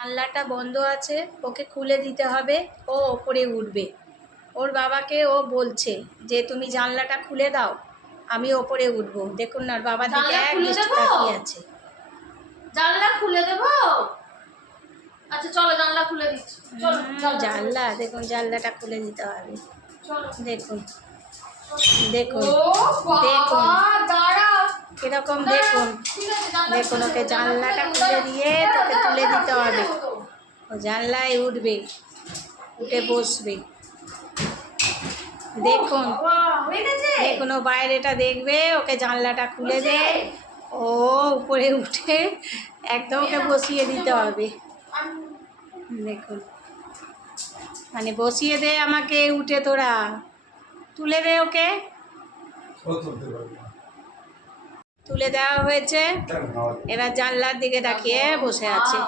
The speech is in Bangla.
জানলাটা বন্ধ আছে, ওকে খুলে দিতে হবে। ও ওপরে উঠবে। ওর বাবাকে ও বলছে যে তুমি জানলাটা খুলে দাও, আমি ওপরে উঠবো। দেখুন না, বাবা দিকে এক দৃষ্টি তাকিয়ে আছে। জানলা খুলে দেবো? আচ্ছা চলো জানলা খুলে দিচ্ছি। জানলা দেখুন, জানলাটা খুলে দিতে হবে। দেখুন দেখুন দেখুন কিরকম, দেখুন দেখুন, ওকে জানলাটা খুলে দিয়ে তোকে তুলে দিতে হবে। ও জানলায় উঠবে, উঠে বসবে। দেখুন দেখুন, ও বাইরেটা দেখবে, ওকে জানলাটা খুলে দে, ও উপরে উঠে একদম ওকে বসিয়ে দিতে হবে। দেখুন, মানে বসিয়ে দে আমাকে, উঠে তোরা তুলে দে ওকে। তুলে দেওয়া হয়েছে, এবার জানলার দিকে তাকিয়ে বসে আছে।